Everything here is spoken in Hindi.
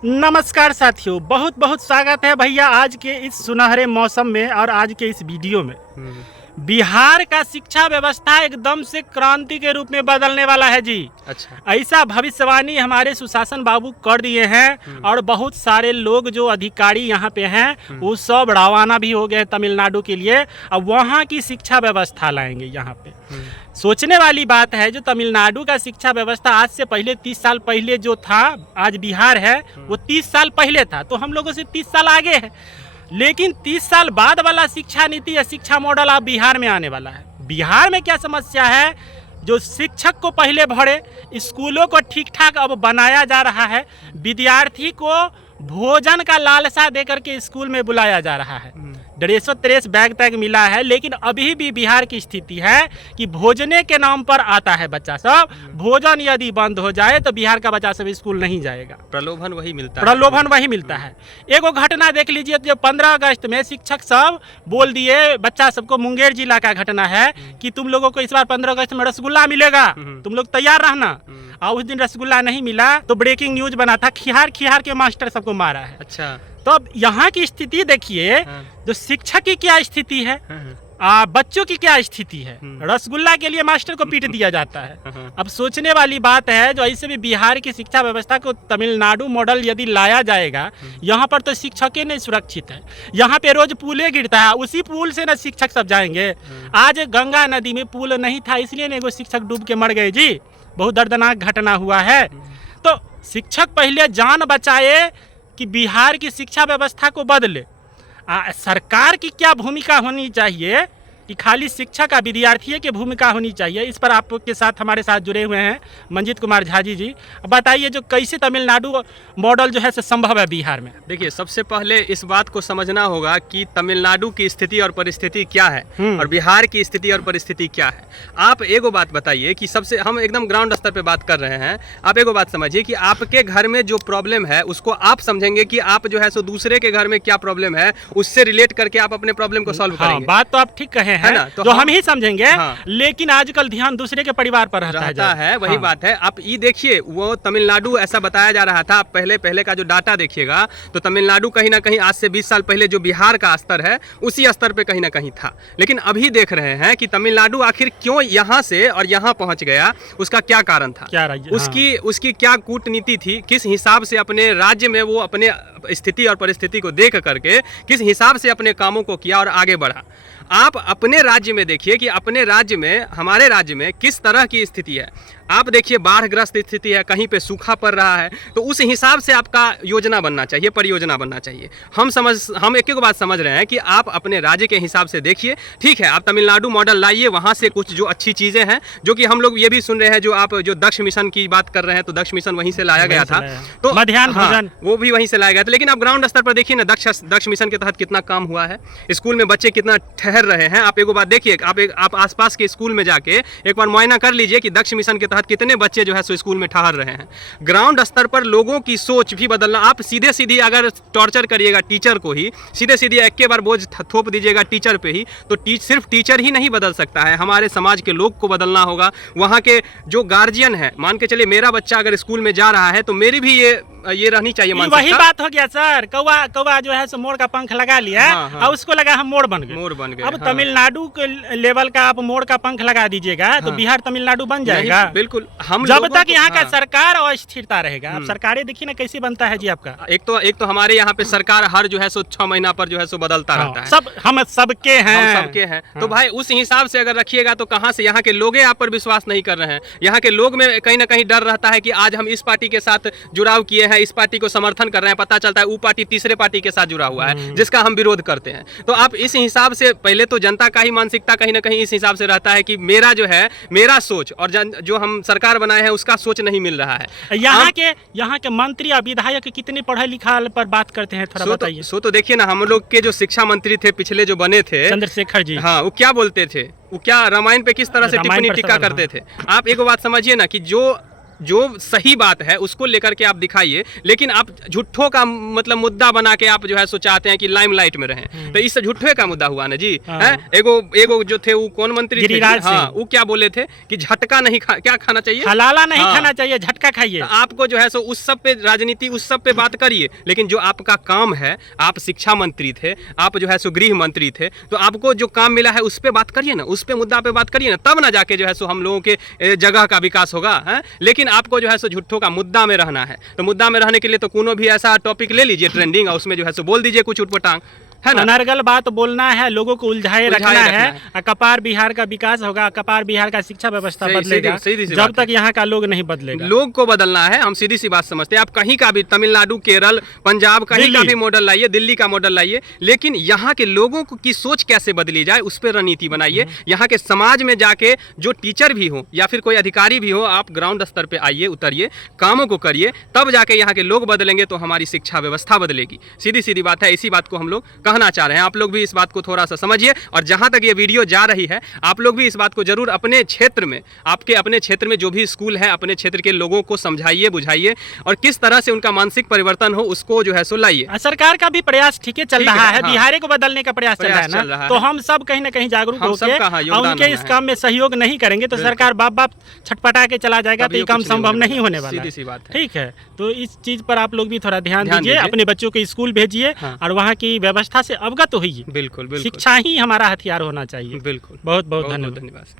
नमस्कार साथियों, बहुत बहुत स्वागत है भैया आज के इस सुनहरे मौसम में और आज के इस वीडियो में। बिहार का शिक्षा व्यवस्था एकदम से क्रांति के रूप में बदलने वाला है जी। अच्छा, ऐसा भविष्यवाणी हमारे सुशासन बाबू कर दिए हैं और बहुत सारे लोग जो अधिकारी यहाँ पे हैं वो सब रवाना भी हो गए तमिलनाडु के लिए। अब वहाँ की शिक्षा व्यवस्था लाएंगे यहाँ पे। सोचने वाली बात है, जो तमिलनाडु का शिक्षा व्यवस्था आज से पहले 30 साल पहले जो था, आज बिहार है वो 30 साल पहले था, तो हम लोगों से 30 साल आगे है। लेकिन 30 साल बाद वाला शिक्षा नीति या शिक्षा मॉडल अब बिहार में आने वाला है। बिहार में क्या समस्या है, जो शिक्षक को पहले भरे, स्कूलों को ठीक ठाक अब बनाया जा रहा है, विद्यार्थी को भोजन का लालसा देकर के स्कूल में बुलाया जा रहा है, ड्रेसों त्रेस बैग तैग मिला है। लेकिन अभी भी बिहार की स्थिति है कि भोजने के नाम पर आता है बच्चा सब। भोजन यदि बंद हो जाए तो बिहार का बच्चा सब स्कूल नहीं जाएगा। प्रलोभन वही मिलता है। प्रलोभन वही मिलता है। एगो घटना देख लीजिए, जो 15 अगस्त में शिक्षक सब बोल दिए बच्चा सबको, मुंगेर जिला का घटना है कि तुम लोगों को इस बार 15 अगस्त में रसगुल्ला मिलेगा, तुम लोग तैयार रहना। और उस दिन रसगुल्ला नहीं मिला तो ब्रेकिंग न्यूज बना था, खिहार खिहार के मास्टर सबको मारा है। अच्छा, तो अब यहाँ की स्थिति देखिए, जो शिक्षक की क्या स्थिति है, बच्चों की क्या स्थिति है। रसगुल्ला के लिए मास्टर को पीट दिया जाता है। अब सोचने वाली बात है, जो ऐसे भी बिहार की शिक्षा व्यवस्था को तमिलनाडु मॉडल यदि लाया जाएगा, यहाँ पर तो शिक्षक नहीं सुरक्षित है। यहाँ पे रोज पुले गिरता है, उसी पुल से ना शिक्षक सब जाएंगे। आज गंगा नदी में पुल नहीं था, इसलिए एगो शिक्षक डूब के मर गए जी, बहुत दर्दनाक घटना हुआ है। तो शिक्षक पहले जान बचाए कि बिहार की शिक्षा व्यवस्था को बदले। सरकार की क्या भूमिका होनी चाहिए कि खाली शिक्षक का विद्यार्थी की भूमिका होनी चाहिए। इस पर आपके साथ हमारे साथ जुड़े हुए हैं मंजीत कुमार झा जी। बताइए, जो कैसे तमिलनाडु मॉडल जो है से संभव है बिहार में। देखिए, सबसे पहले इस बात को समझना होगा कि तमिलनाडु की स्थिति और परिस्थिति क्या है और बिहार की स्थिति और परिस्थिति क्या है। आप एगो बात बताइए कि सबसे, हम एकदम ग्राउंड स्तर पे बात कर रहे हैं। आप एगो बात समझिए कि आपके घर में जो प्रॉब्लम है उसको आप समझेंगे कि आप जो है सो दूसरे के घर में क्या प्रॉब्लम है, उससे रिलेट करके आप अपने प्रॉब्लम को सॉल्व करेंगे। बात तो आप ठीक कहे है ना, तो हम ही समझेंगे। लेकिन आजकल ध्यान दूसरे के परिवार पर रहता है। वही बात है। आप ये देखिए, वो तमिलनाडु ऐसा बताया जा रहा था। आप पहले का जो डाटा देखिएगा तो तमिलनाडु कहीं ना कहीं आज से 20 साल पहले जो बिहार का स्तर है उसी स्तर पे कहीं ना कहीं था। लेकिन अभी देख रहे हैं कि तमिलनाडु आखिर क्यों यहाँ से और यहाँ पहुँच गया, उसका क्या कारण था, क्या उसकी क्या कूटनीति थी, किस हिसाब से अपने राज्य में वो अपने स्थिति और परिस्थिति को देख करके किस हिसाब से अपने कामों को किया और आगे बढ़ा। आप अपने राज्य में देखिए कि अपने राज्य में, हमारे राज्य में किस तरह की स्थिति है। आप देखिए, बाढ़ग्रस्त स्थिति है, कहीं पे सूखा पड़ रहा है, तो उस हिसाब से आपका योजना बनना चाहिए, परियोजना बनना चाहिए। हम एक बात समझ रहे हैं कि आप अपने राज्य के हिसाब से देखिए। ठीक है, आप तमिलनाडु मॉडल लाइए, वहाँ से कुछ जो अच्छी चीज़ें हैं, जो कि हम लोग ये भी सुन रहे हैं, जो आप जो दक्ष मिशन की बात कर रहे हैं, तो दक्ष मिशन वहीं से लाया गया था, तो मध्याह्न भोजन वो भी वहीं से लाया गया था। लेकिन आप ग्राउंड स्तर पर देखिए ना, दक्ष मिशन के तहत कितना काम हुआ है, स्कूल में बच्चे कितना ठहर रहे हैं। आप एगो बात देखिए, आप आसपास के स्कूल में जाके एक बार मुआयना कर लीजिए कि दक्ष मिशन के तहत कितने बच्चे जो है सो स्कूल में ठहर रहे हैं। ग्राउंड स्तर पर लोगों की सोच भी बदलना। आप सीधे अगर टॉर्चर करिएगा टीचर को ही, सीधे एक के बार बोझ थोप दीजिएगा टीचर पे ही, तो सिर्फ टीचर ही नहीं बदल सकता है, हमारे समाज के लोग को बदलना होगा। वहाँ के जो गार्जियन है, मान के चलिए मेरा बच्चा अगर स्कूल में जा रहा है तो मेरी भी ये रहनी चाहिए मानसिकता। वही बात हो गया सर, कौवा जो है सो मोर का पंख लगा लिया और उसको लगा हम मोर बन गए। अब तमिलनाडु के लेवल का आप मोर का पंख लगा दीजिएगा तो बिहार तमिलनाडु बन जाएगा। बिल्कुल, हम जब तक यहाँ का सरकार अस्थिरता रहेगा। अब सरकारें देखिए ना कैसे बनता है जी आपका। एक तो हमारे यहाँ पे सरकार हर जो है सो 6 महीना पर जो है सो बदलता रहता है। हम सबके हैं। तो भाई उस हिसाब से अगर रखिएगा तो कहाँ से, यहाँ के लोग आप पर विश्वास नहीं कर रहे हैं। यहाँ के लोग में कहीं ना कहीं डर रहता है कि आज हम इस पार्टी के साथ जुड़ाव किए हैं, इस पार्टी को समर्थन कर रहे हैं, पता चलता है वो पार्टी तीसरे पार्टी के साथ जुड़ा हुआ है जिसका हम विरोध करते हैं। तो आप इस हिसाब से, पहले तो जनता का ही मानसिकता कहीं ना कहीं इस हिसाब से रहता है कि मेरा जो है, मेरा सोच और जो हम सरकार बनाए हैं उसका सोच नहीं मिल रहा है। यहाँ के मंत्री और विधायक कितने पढ़े लिखा पर बात करते हैं, थोड़ा बताइए। तो देखिए ना, हम लोग के जो शिक्षा मंत्री थे पिछले जो बने थे, चंद्रशेखर जी, हाँ, वो क्या बोलते थे, वो क्या रामायण पे किस तरह से टिप्पणी टीका करते थे। आप एक बात समझिए ना कि जो जो सही बात है उसको लेकर के आप दिखाइए, लेकिन आप झूठों का मतलब मुद्दा बना के आप जो है सो चाहते हैं कि लाइमलाइट में रहें। तो इससे झूठे का मुद्दा हुआ ना जी। है एगो जो थे वो कौन मंत्री थे? गिरिराज सिंह। हाँ, वो क्या बोले थे कि झटका नहीं क्या खाना चाहिए, हलाला नहीं हाँ। खाना चाहिए, झटका खाइए। तो आपको जो है सो उस सब पे राजनीति, उस सब पे बात करिए, लेकिन जो आपका काम है, आप शिक्षा मंत्री थे, आप जो है सो गृह मंत्री थे, तो आपको जो काम मिला है उस पे बात करिए ना, उस पे मुद्दा पे बात करिए ना, तब ना जाके जो है सो हम लोगों के जगह का विकास होगा। है लेकिन आपको जो है सो झूठों का मुद्दा में रहना है। तो मुद्दा में रहने के लिए तो कोनो भी ऐसा टॉपिक ले लीजिए ट्रेंडिंग, और उसमें जो है सो बोल दीजिए कुछ उटपटांग, है ना। अनर्गल बात बोलना है, लोगों को उलझाए रखना है। कपार बिहार का विकास होगा, कपार बिहार का शिक्षा व्यवस्था बदलेगा जब तक यहाँ का लोग नहीं बदलेगा। लोग को बदलना है, हम सीधी सी बात समझते हैं। आप कहीं का भी, तमिलनाडु, केरल, पंजाब, कहीं का भी मॉडल लाइए, दिल्ली का मॉडल लाइए, लेकिन यहाँ के लोगों की सोच कैसे बदली जाए उस पर रणनीति बनाइए। यहाँ के समाज में जाके जो टीचर भी हो या फिर कोई अधिकारी भी हो, आप ग्राउंड स्तर पे आइए, उतरिए, कामों को करिए, तब जाके यहाँ के लोग बदलेंगे तो हमारी शिक्षा व्यवस्था बदलेगी। सीधी सीधी बात है, इसी बात को हम लोग कहना चाह रहे हैं। आप लोग भी इस बात को थोड़ा सा समझिए, और जहां तक ये वीडियो जा रही है आप लोग भी इस बात को जरूर अपने क्षेत्र में, आपके अपने क्षेत्र में जो भी स्कूल है, अपने क्षेत्र के लोगों को समझाइए, बुझाइए, और किस तरह से उनका मानसिक परिवर्तन हो उसको जो है सो लाइए। सरकार का भी प्रयास ठीक है चल रहा है, बिहार को बदलने का प्रयास चल रहा है ना, तो हम सब कहीं ना कहीं जागरूक होकर उनके इस काम में सहयोग नहीं करेंगे तो सरकार बाप छटपटा के चला जाएगा, तो ये काम संभव नहीं होने वाला। सीधी सी बात है। ठीक है, तो इस चीज पर आप लोग भी थोड़ा ध्यान दीजिए, अपने बच्चों को स्कूल भेजिए और वहाँ की व्यवस्था से अवगत होइए। बिल्कुल बिल्कुल, शिक्षा ही हमारा हथियार होना चाहिए। बिल्कुल, बहुत बहुत धन्यवाद।